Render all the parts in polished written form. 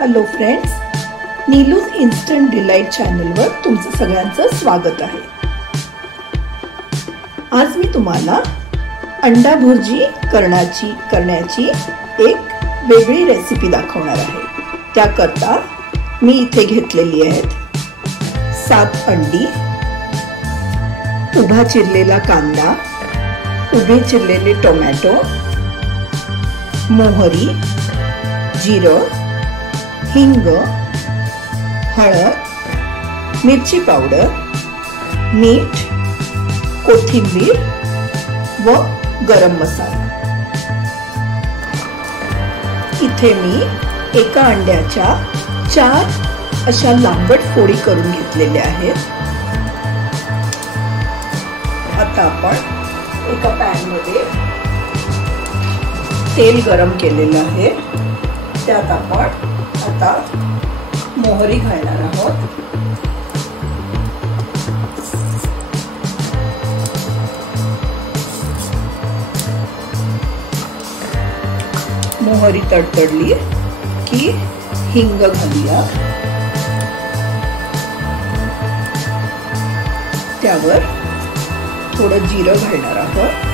Hello friends, नीलूज instant delight चॅनलवर तुमचं सगळ्यांचं स्वागत आहे। आज मी तुम्हाला अंडा भुर्जी करण्याची एक वेगळी रेसिपी दाखवणार आहे। त्याकरता मी इथे घेतलेली आहेत 7 अंडी, उभा चिरलेला कांदा, उभे चिरलेले टोमॅटो, मोहरी, जिरं, हिंग, हळद, मिरची पावडर, मीठ, कोथिंबीर व गरम मसाला। इथे मी एका अंड्याच्या 4 अशा लांबट फोडी करून घेतलेल्या आहेत। आता आपण एका पॅन मध्ये तेल गरम केलेलं आहे। त्यात आपण आता मोहरी घालणार आहोत। मोहरी तडतडली की हिंग घालूया। त्यावर थोडं जिरं घालणार आहोत।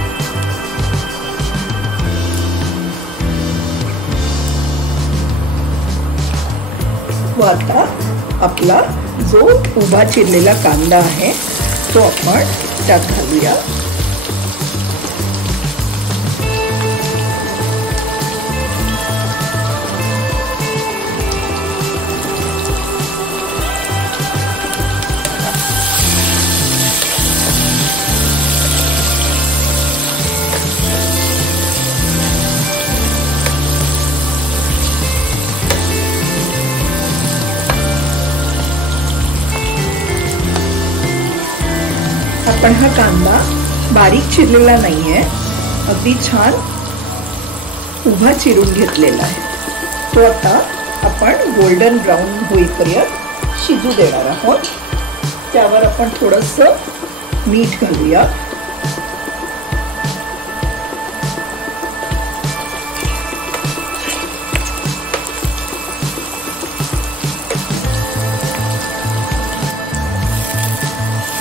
व आता आपला जो उभा चिरलेला कांदा आहे तो आपण त्यात घालूया। आपण हा कांदा बारीक चिरलेला नाहीये, अगदी छान उभा चिरून घेतलेला आहे। तो आता आपण गोल्डन ब्राउन होईपर्यंत शिजू देणार आहोत। त्यावर आपण थोडंसं मीठ घालूया।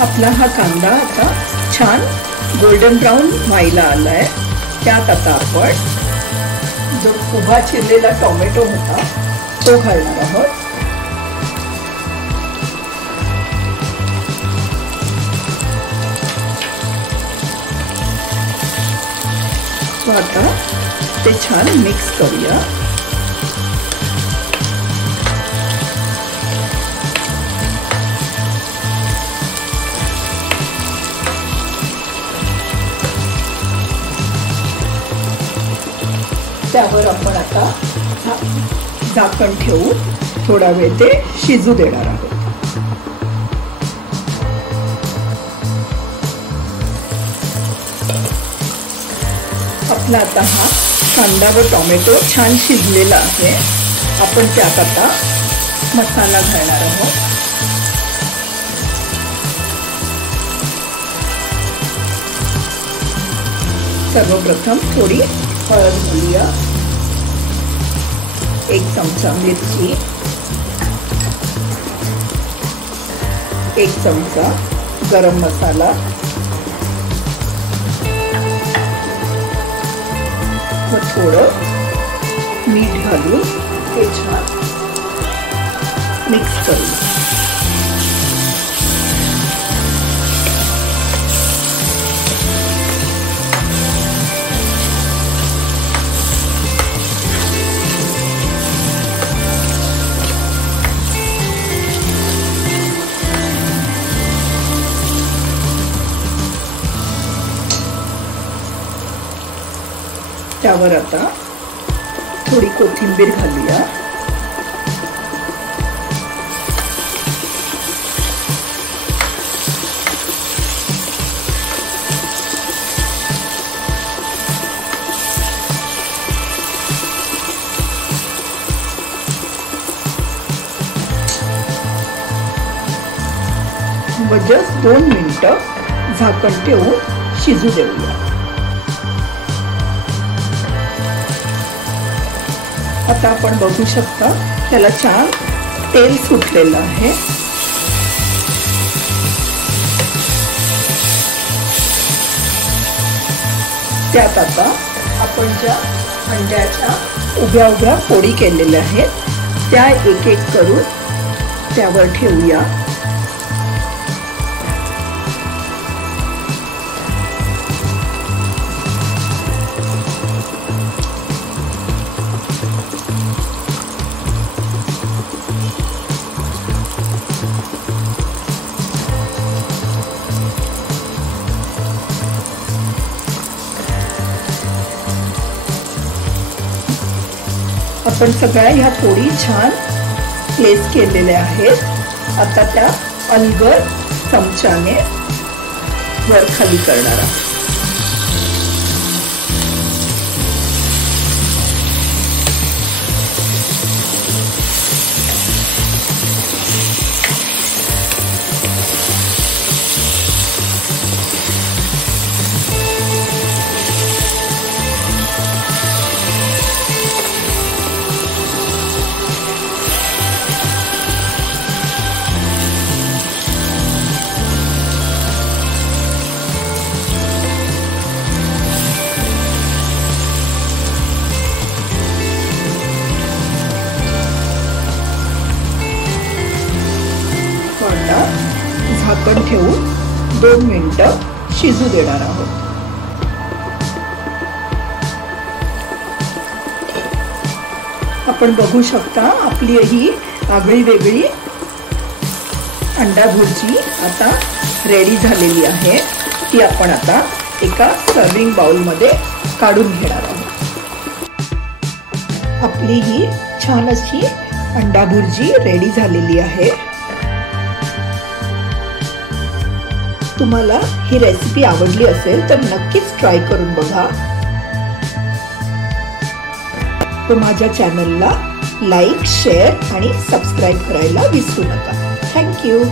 आपला हा कांदा आता छान गोल्डन ब्राउन व्हायला आलाय। त्यात आता आपण जो उभा चिरलेला टोमॅटो होता तो घालणार आहोत। तो आता ते छान मिक्स करूया। त्यावर आपण आता झाकण ठेवून थोडा वेळ ते शिजू देणार आहोत। आपला आता हा कांदा व टोमॅटो छान शिजलेला आहे। आपण त्यात आता मसाला घालणार आहोत। सर्वप्रथम थोडी हळद घालूया, 1 चमचा मिरची, 1 चमचा गरम मसाला व थोडं मीठ घालून हे छान मिक्स करूया। त्यावर आता थोडी कोथिंबीर घालूया। व जस्ट 2 मिनिटं झाकण ठेवून शिजू देऊया। आता आपण बघू शकता त्याला छान तेल सुटलेलं आहे. त्यात आता आपण ज्या अंड्याच्या उभ्या उभ्या फोडी केलेल्या आहेत त्या एक एक करून त्यावर ठेवूया. आपण सगळ्या ह्या फोडी छान प्लेस केलेल्या आहेत. आता त्या अलगद चमच्याने वर खाली करणार आहोत. झाकण ठेवून 2 मिनिटं शिजू देणार आहोत. आपण बघू शकता आपली ही आगळी वेगळी अंडा भुर्जी आता रेडी झालेली आहे. ती आपण आता एका सर्विंग बाउल मध्ये काढून घेणार आहोत. आपली ही छान अशी अंडा भुर्जी रेडी झालेली आहे. तुम्हाला ही रेसिपी आवडली असेल तर नक्कीच ट्राय करून बघा. व माझ्या चॅनलला लाईक, शेअर आणि सबस्क्राईब करायला विसरू नका. थँक्यू.